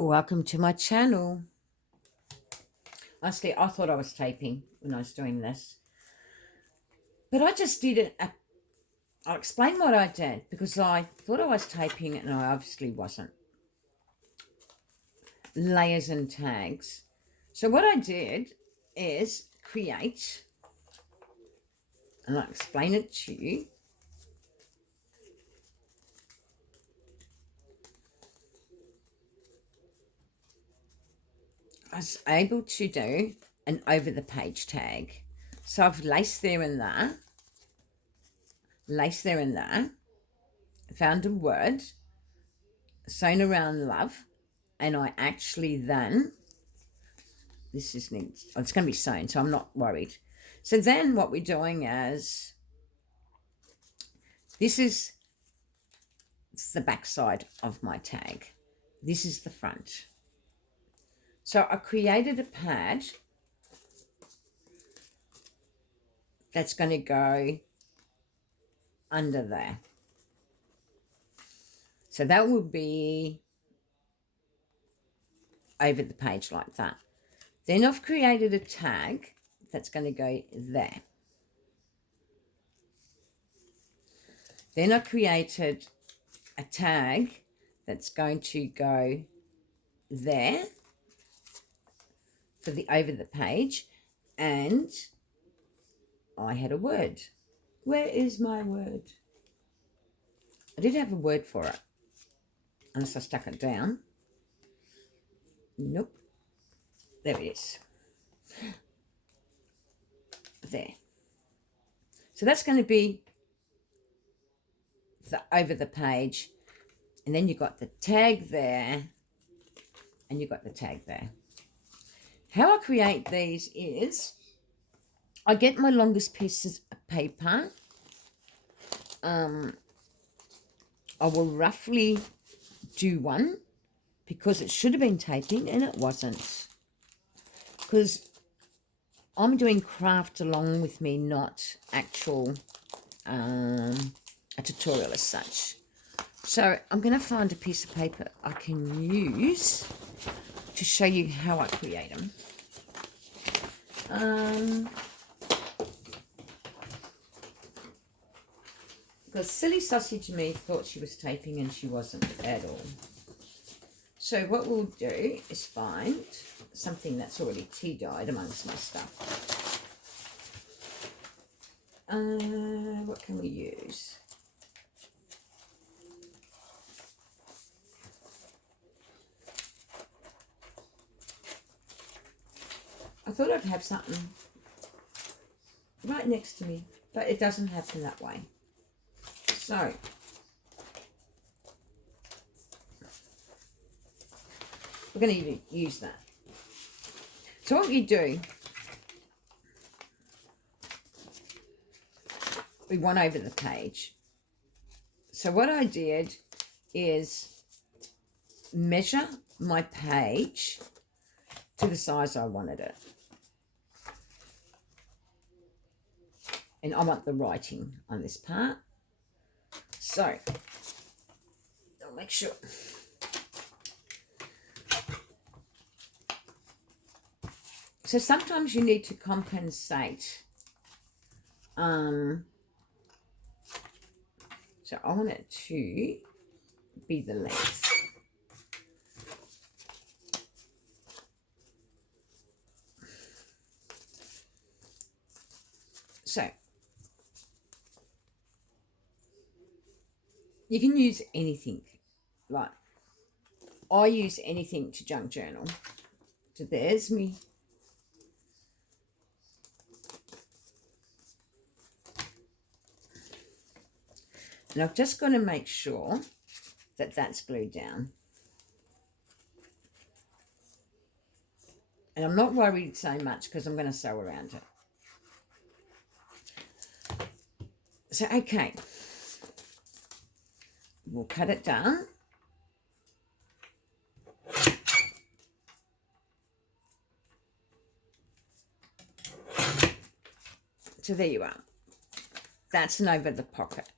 Welcome to my channel. Honestly, I thought I was taping when I was doing this, but I just did it. I'll explain what I did because I thought I was taping and I obviously wasn't. Layers and tags. So what I did is create, and I'll explain it to you. I was able to do an over the page tag. So I've laced there and there, found a word, sewn around love, and I actually then, this is neat, it's going to be sewn, so I'm not worried. So then what we're doing is, this is the back side of my tag. This is the front. So I created a pad that's going to go under there. So that will be over the page like that. Then I've created a tag that's going to go there. Then I created a tag that's going to go there for the over the page, and I had a word. Where is my word? I did have a word for it, unless I stuck it down. Nope. There it is. There. So that's going to be the over the page, and then you've got the tag there, and you've got the tag there. How I create these is, I get my longest pieces of paper. I will roughly do one, because it should have been taping and it wasn't, because I'm doing craft along with me, not actual a tutorial as such. So I'm going to find a piece of paper I can use to show you how I create them. Because Silly Sausage Me thought she was taping and she wasn't at all. So what we'll do is find something that's already tea-dyed amongst my stuff. What can we use? I thought I'd have something right next to me, but it doesn't happen that way. So we're going to use that. So what you do, we want over the page. So what I did is measure my page to the size I wanted it. And I want the writing on this part. So I'll make sure. So sometimes you need to compensate. So I want it to be the length. So you can use anything. Like, I use anything to junk journal. So there's me. And I've just got to make sure that that's glued down. And I'm not worried so much because I'm going to sew around it. So, okay. We'll cut it down. So there you are. That's an over the pocket.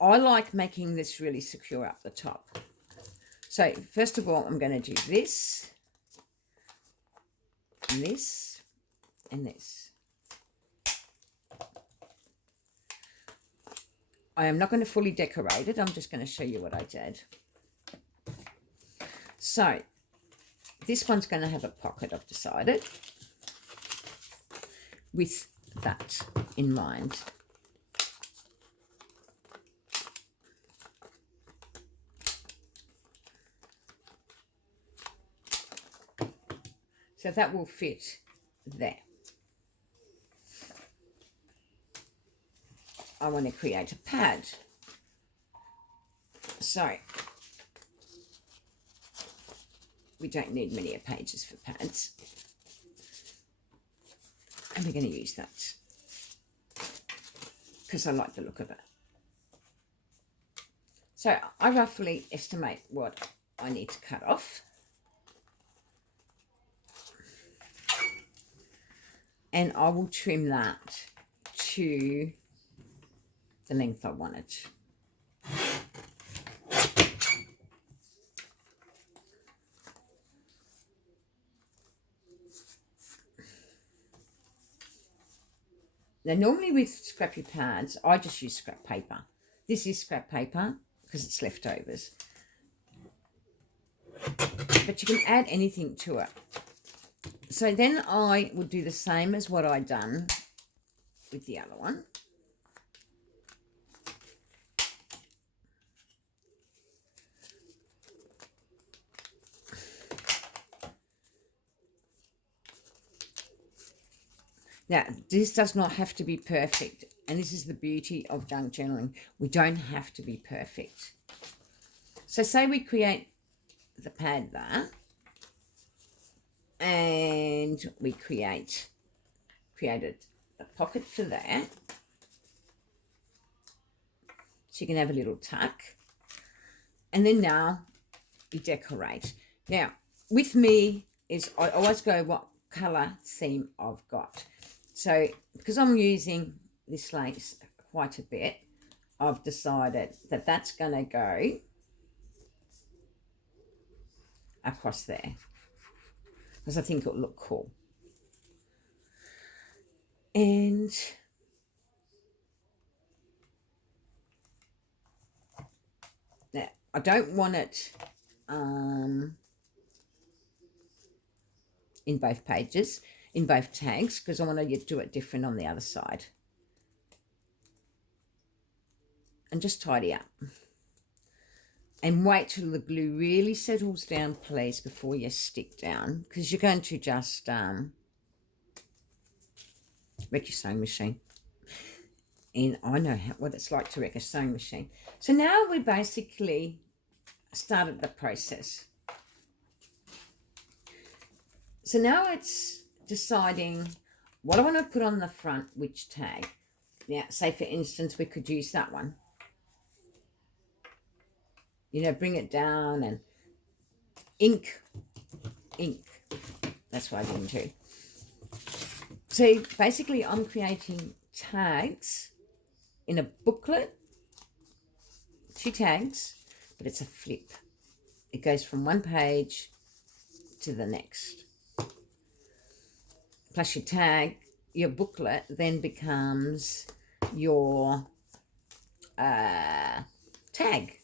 I like making this really secure up the top. So first of all, I'm going to do this, and this, and this. I am not going to fully decorate it. I'm just going to show you what I did. So this one's going to have a pocket, I've decided, with that in mind. So that will fit there. I want to create a pad. So we don't need many pages for pads. And we're going to use that because I like the look of it. So I roughly estimate what I need to cut off. And I will trim that to the length I want it. Now, normally with scrappy pads, I just use scrap paper. This is scrap paper because it's leftovers. But you can add anything to it. So then I would do the same as what I done with the other one. Now, this does not have to be perfect. And this is the beauty of junk journaling. We don't have to be perfect. So say we create the pad there. And we created a pocket for that. So you can have a little tuck. And then now you decorate. Now, with me is I always go what colour theme I've got. So because I'm using this lace quite a bit, I've decided that that's going to go across there. Because I think it'll look cool. And now, I don't want it in both pages, in both tags, because I want to do it different on the other side. And just tidy up. And wait till the glue really settles down, please, before you stick down. Because you're going to just wreck your sewing machine. And I know what it's like to wreck a sewing machine. So now we basically started the process. So now it's deciding what I want to put on the front, which tag. Now, say for instance, we could use that one. You know, bring it down and ink. That's what I didn't do. So basically I'm creating tags in a booklet, 2 tags, but it's a flip. It goes from one page to the next. Plus your tag, your booklet then becomes your tag.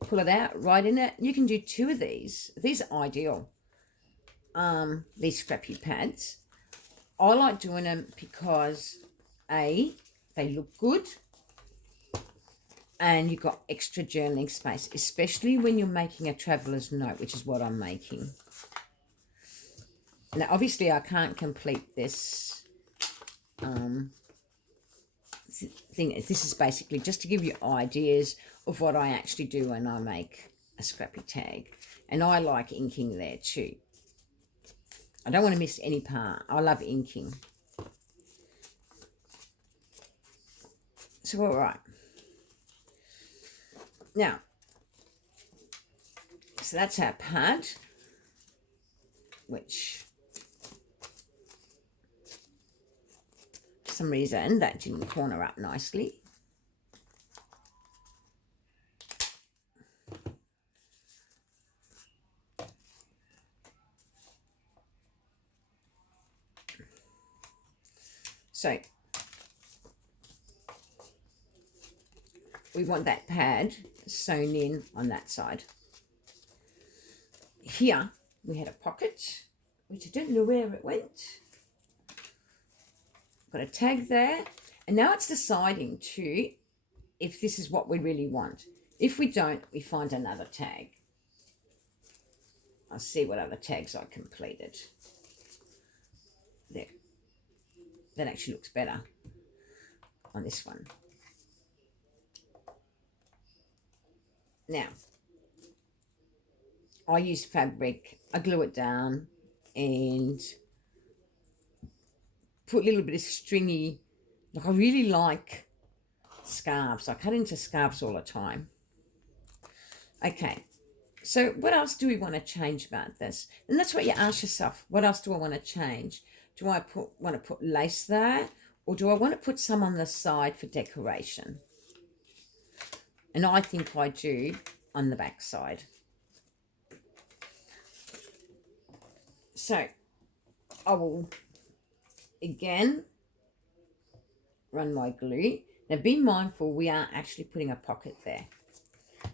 Pull it out, write in it. You can do 2 of these. These are ideal. These scrappy pads. I like doing them because A, they look good and you've got extra journaling space, especially when you're making a traveller's note, which is what I'm making. Now, obviously, I can't complete this thing. This is basically just to give you ideas of what I actually do when I make a scrappy tag. And I like inking there too. I don't want to miss any part. I love inking. So, all right. Now, so that's our pad, which for some reason that didn't corner up nicely. So we want that pad sewn in on that side. Here we had a pocket, which I don't know where it went. Got a tag there. And now it's deciding to if this is what we really want. If we don't, we find another tag. I'll see what other tags I completed. There. That actually looks better on this one. Now, I use fabric, I glue it down and put a little bit of stringy, like I really like scarves. I cut into scarves all the time. Okay, so what else do we want to change about this? And that's what you ask yourself. What else do I want to change? Do I want to put lace there? Or do I want to put some on the side for decoration? And I think I do on the back side. So I will, again, run my glue. Now be mindful, we are actually putting a pocket there.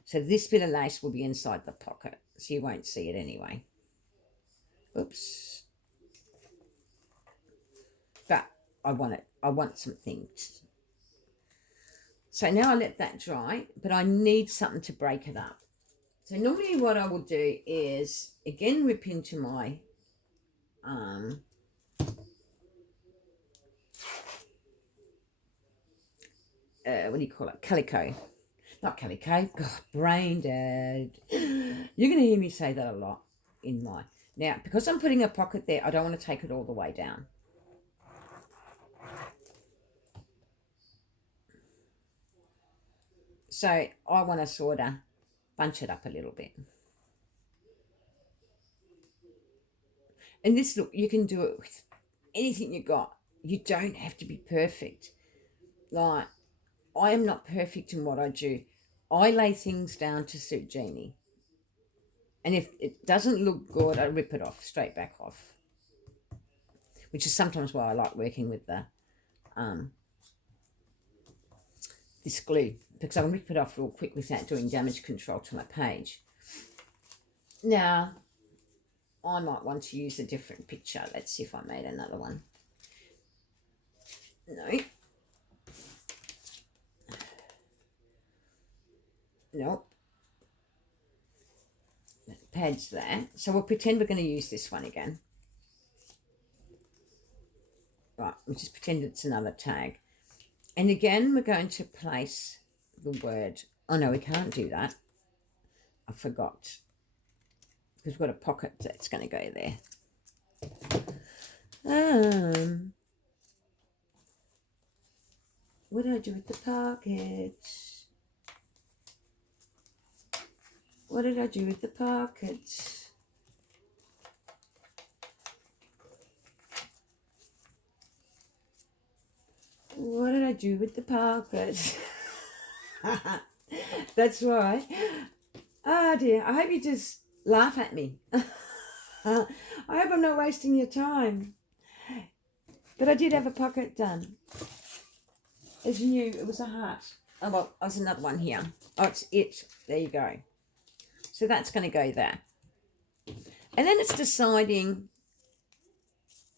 So this bit of lace will be inside the pocket, so you won't see it anyway. Oops. But I want something. So now I let that dry, but I need something to break it up. So normally what I will do is, again, rip into my what do you call it? Calico. Not calico. God, brain dead. You're going to hear me say that a lot in my... Now, because I'm putting a pocket there, I don't want to take it all the way down. So I want to sort of bunch it up a little bit. And this, look, you can do it with anything you got. You don't have to be perfect. Like, I am not perfect in what I do. I lay things down to suit Jeannie. And if it doesn't look good, I rip it off, straight back off. Which is sometimes why I like working with the this glue, because I can rip it off real quick without doing damage control to my page. Now, I might want to use a different picture. Let's see if I made another one. No. Nope. That pad's there. So we'll pretend we're going to use this one again. Right, we'll just pretend it's another tag. And again, we're going to place the word. Oh, no, we can't do that. I forgot. Because we've got a pocket that's going to go there. What did I do with the pocket? What did I do with the pocket? What did I do with the pocket? That's why. Oh dear, I hope you just laugh at me. I hope I'm not wasting your time. But I did have a pocket done. As you knew, it was a heart. Oh, well, there's another one here. Oh, it's it. There you go. So that's going to go there. And then it's deciding,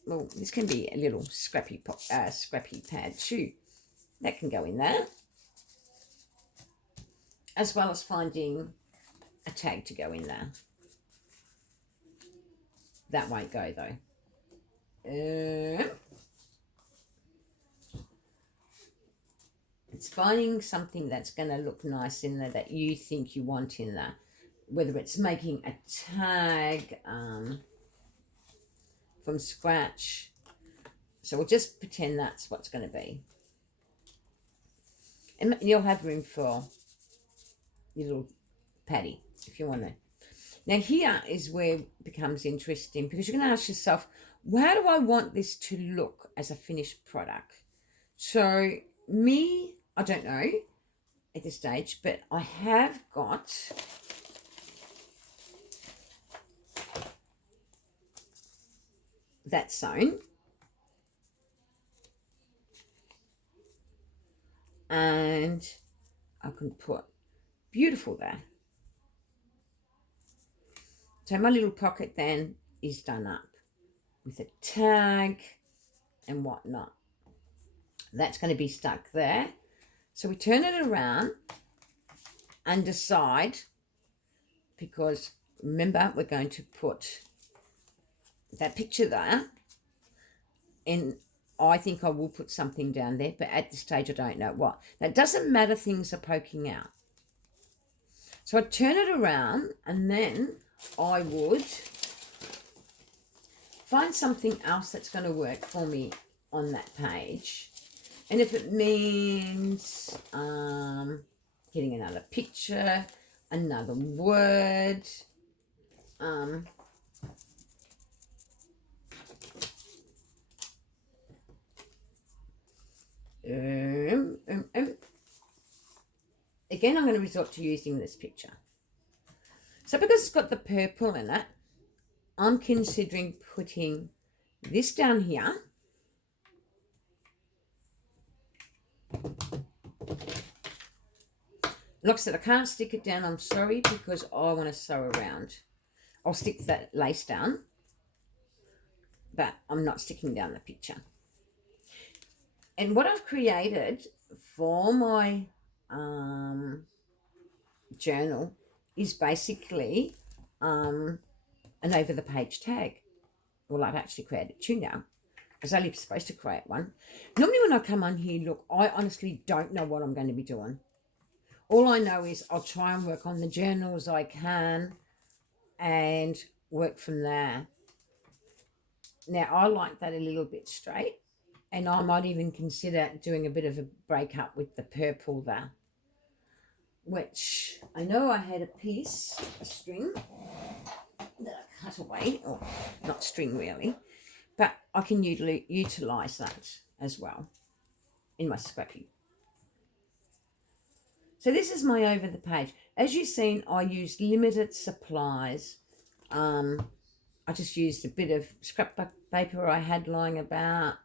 well, this can be a little scrappy pad too. That can go in there. As well as finding a tag to go in there. That won't go though. It's finding something that's going to look nice in there that you think you want in there. Whether it's making a tag from scratch. So we'll just pretend that's what's going to be. And you'll have room for your little paddy if you want to. Now here is where it becomes interesting, because you're going to ask yourself, well, how do I want this to look as a finished product? So me, I don't know at this stage, but I have got that sewn. and I can put beautiful there. So my little pocket then is done up with a tag and whatnot. That's going to be stuck there. So we turn it around and decide, because remember we're going to put that picture there, and I think I will put something down there, but at this stage I don't know what. Now it doesn't matter, things are poking out. So I turn it around and then I would find something else that's going to work for me on that page. And if it means getting another picture, another word, again, I'm going to resort to using this picture. So because it's got the purple in it, I'm considering putting this down here. Like I said, I can't stick it down, I'm sorry, because I want to sew around. I'll stick that lace down, but I'm not sticking down the picture. And what I've created for my journal is basically an over the page tag. Well, I've actually created two now. I was only supposed to create one. Normally when I come on here, look, I honestly don't know what I'm going to be doing. All I know is I'll try and work on the journal as I can and work from there. Now, I like that a little bit straight, and I might even consider doing a bit of a break up with the purple there, which I know I had a string that I cut away, or not string really, but I can utilise that as well in my scrappy. So this is my over the page. As you've seen, I used limited supplies. I just used a bit of scrap paper I had lying about,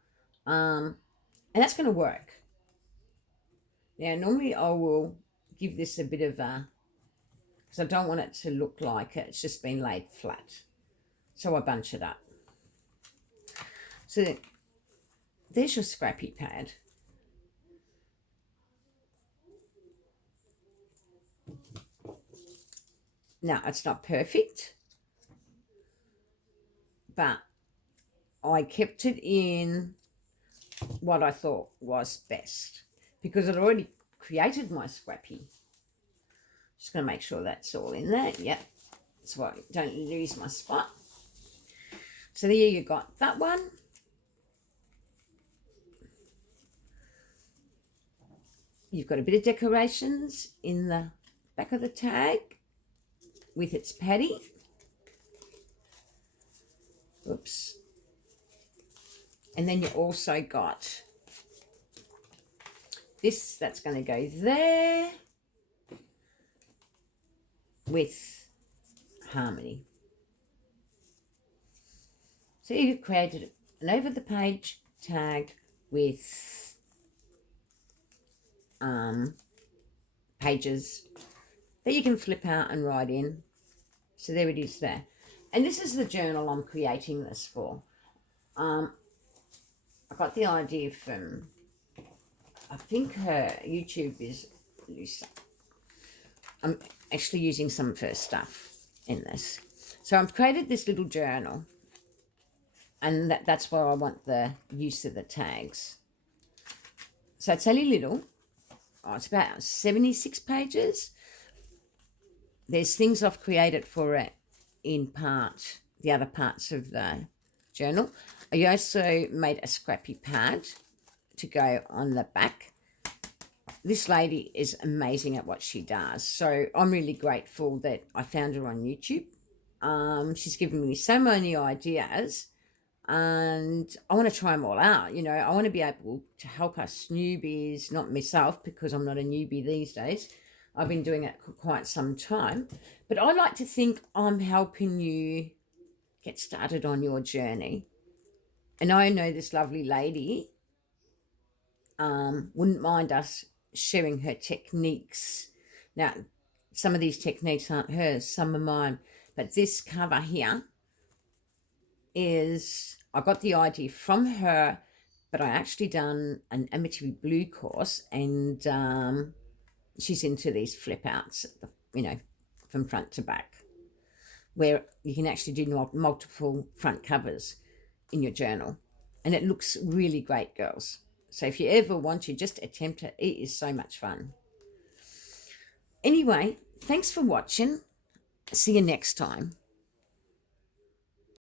and that's going to work. Now, normally I will give this a bit of a, because I don't want it to look like it's just been laid flat. So I bunch it up. So there's your scrappy pad. Now, it's not perfect, but I kept it in what I thought was best because I'd already created my scrappy. Just going to make sure that's all in there. Yep, so I don't lose my spot. So there you got that one. You've got a bit of decorations in the back of the tag with its paddy. Oops. And then you also got this that's going to go there with Harmony. So you created an over the page tag with pages that you can flip out and write in. So there it is there. And this is the journal I'm creating this for. I got the idea from, I think her YouTube is Lisa. I'm actually using some of her stuff in this. So I've created this little journal, and that's where I want the use of the tags. So it's only little. Oh, it's about 76 pages. There's things I've created for it in the other parts of the journal. I also made a scrappy pad to go on the back. This lady is amazing at what she does. So I'm really grateful that I found her on YouTube. She's given me so many ideas, and I want to try them all out. You know, I want to be able to help us newbies, not myself, because I'm not a newbie these days. I've been doing it for quite some time. But I like to think I'm helping you get started on your journey. And I know this lovely lady wouldn't mind us sharing her techniques. Now, some of these techniques aren't hers, some are mine. But this cover here is, I got the idea from her, but I actually done an Amity Blue course, and she's into these flip outs, from front to back, where you can actually do multiple front covers in your journal. And it looks really great, girls. So if you ever want to, just attempt it. It is so much fun. Anyway, thanks for watching. See you next time.